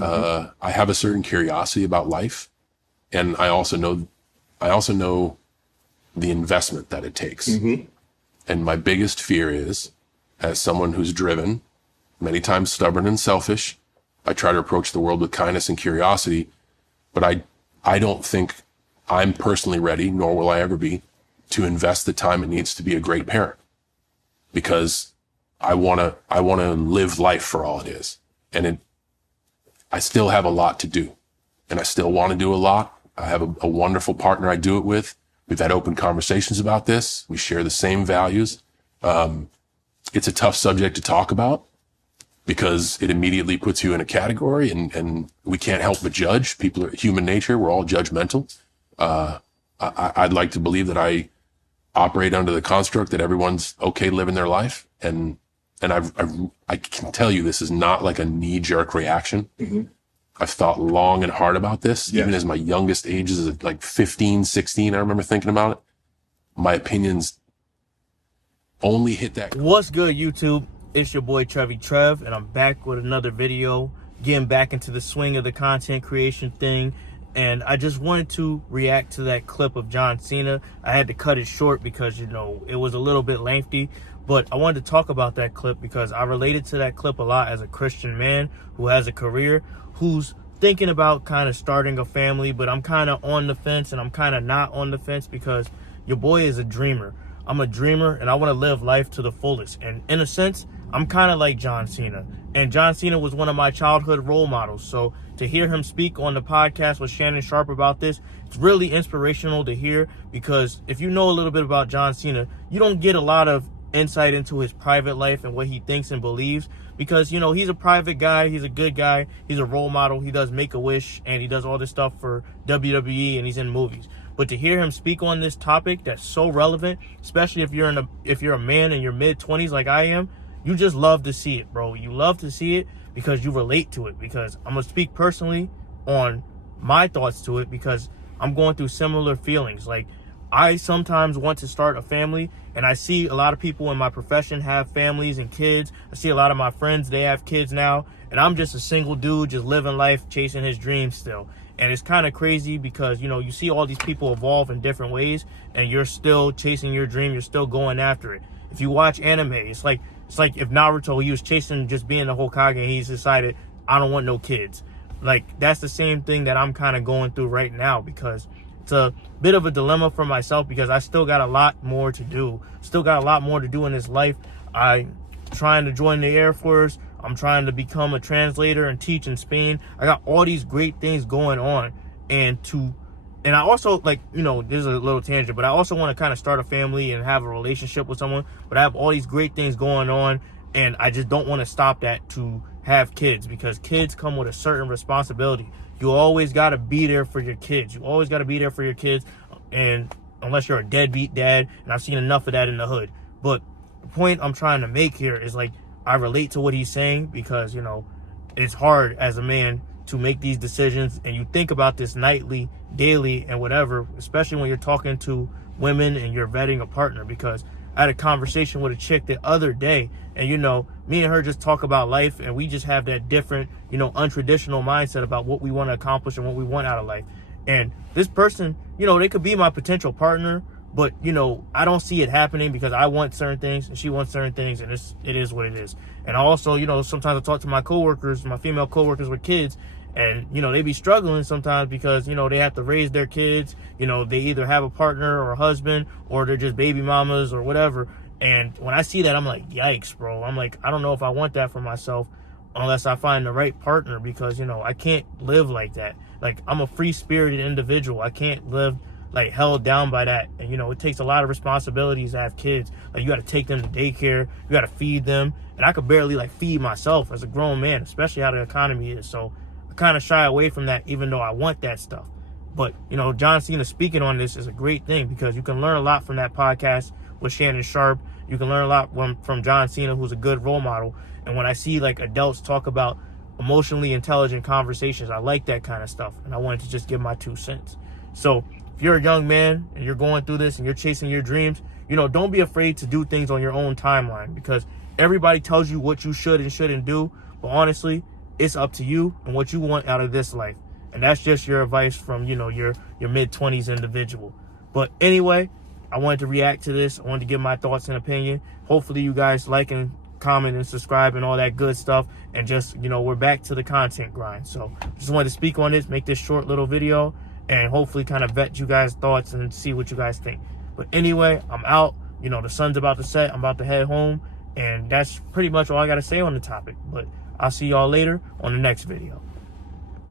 I have a certain curiosity about life, and I also know the investment that it takes. And my biggest fear is, as someone who's driven, many times stubborn and selfish, I try to approach the world with kindness and curiosity, but I don't think I'm personally ready, nor will I ever be, to invest the time it needs to be a great parent, because I want to live life for all it is. And I still have a lot to do, and I still want to do a lot. I have a wonderful partner I do it with. We've had open conversations about this. We share the same values. It's a tough subject to talk about because it immediately puts you in a category, and we can't help but judge. People are human nature. We're all judgmental. I'd like to believe that I operate under the construct that everyone's okay living their life. And I can tell you, this is not like a knee-jerk reaction. I've thought long and hard about this, even as my youngest ages, like 15, 16, I remember thinking about it. My opinions only hit that. What's good, YouTube? It's your boy Trev, and I'm back with another video, getting back into the swing of the content creation thing. And I just wanted to react to that clip of John Cena. I had to cut it short because, you know, it was a little bit lengthy. But I wanted to talk about that clip because I related to that clip a lot as a Christian man who has a career, who's thinking about kind of starting a family. But I'm kind of on the fence, and I'm kind of not on the fence because your boy is a dreamer. I'm a dreamer, and I want to live life to the fullest. And in a sense, I'm kind of like John Cena. And John Cena was one of my childhood role models. So to hear him speak on the podcast with Shannon Sharpe about this, it's really inspirational to hear, because if you know a little bit about John Cena, you don't get a lot of insight into his private life and what he thinks and believes, because, you know, he's a private guy, he's a good guy, he's a role model, he does Make-A-Wish, and he does all this stuff for WWE, and he's in movies. But to hear him speak on this topic that's so relevant, especially if you're a man in your mid-20s like I am, you just love to see it, bro. You love to see it because you relate to it. Because I'm going to speak personally on my thoughts to it, because I'm going through similar feelings. Like, I sometimes want to start a family, and I see a lot of people in my profession have families and kids. I see a lot of my friends, they have kids now, and I'm just a single dude just living life, chasing his dreams still. And it's kind of crazy because, you know, you see all these people evolve in different ways, and you're still chasing your dream, you're still going after it. If you watch anime, it's like if Naruto, he was chasing just being the Hokage, and he's decided, I don't want no kids. Like, that's the same thing that I'm kind of going through right now, because it's a bit of a dilemma for myself, because I still got a lot more to do. Still got a lot more to do in this life. I'm trying to join the Air Force. I'm trying to become a translator and teach in Spain. I got all these great things going on. And I also, like, you know, this is a little tangent, but I also want to kind of start a family and have a relationship with someone. But I have all these great things going on, and I just don't want to stop that to have kids, because kids come with a certain responsibility. You always got to be there for your kids. You always got to be there for your kids, and unless you're a deadbeat dad, and I've seen enough of that in the hood. But the point I'm trying to make here is, like, I relate to what he's saying, because, you know, it's hard as a man to make these decisions, and you think about this nightly, daily, and whatever, especially when you're talking to women and you're vetting a partner. Because I had a conversation with a chick the other day, and, you know, me and her just talk about life, and we just have that different, you know, untraditional mindset about what we want to accomplish and what we want out of life. And this person, you know, they could be my potential partner, but, you know, I don't see it happening because I want certain things and she wants certain things, and it is what it is. And I also, you know, sometimes I talk to my coworkers, my female coworkers with kids, and, you know, they be struggling sometimes because, you know, they have to raise their kids. You know, they either have a partner or a husband, or they're just baby mamas or whatever. And when I see that, I'm like, yikes, bro. I'm like, I don't know if I want that for myself unless I find the right partner, because, you know, I can't live like that. Like, I'm a free-spirited individual. I can't live, like, held down by that. And, you know, it takes a lot of responsibilities to have kids. Like, you got to take them to daycare. You got to feed them. And I could barely, like, feed myself as a grown man, especially how the economy is. So I kind of shy away from that, even though I want that stuff. But, you know, John Cena speaking on this is a great thing, because you can learn a lot from that podcast with Shannon Sharpe. You can learn a lot from John Cena, who's a good role model. And when I see, like, adults talk about emotionally intelligent conversations, I like that kind of stuff. And I wanted to just give my 2 cents. So if you're a young man and you're going through this and you're chasing your dreams, you know, don't be afraid to do things on your own timeline, because everybody tells you what you should and shouldn't do. But honestly, it's up to you and what you want out of this life. And that's just your advice from, you know, your mid-20s individual. But anyway, I wanted to react to this. I wanted to give my thoughts and opinion. Hopefully you guys like and comment and subscribe and all that good stuff. And just, you know, we're back to the content grind. So just wanted to speak on this, make this short little video, and hopefully kind of vet you guys' thoughts and see what you guys think. But anyway, I'm out. You know, the sun's about to set. I'm about to head home. And that's pretty much all I got to say on the topic. But I'll see y'all later on the next video.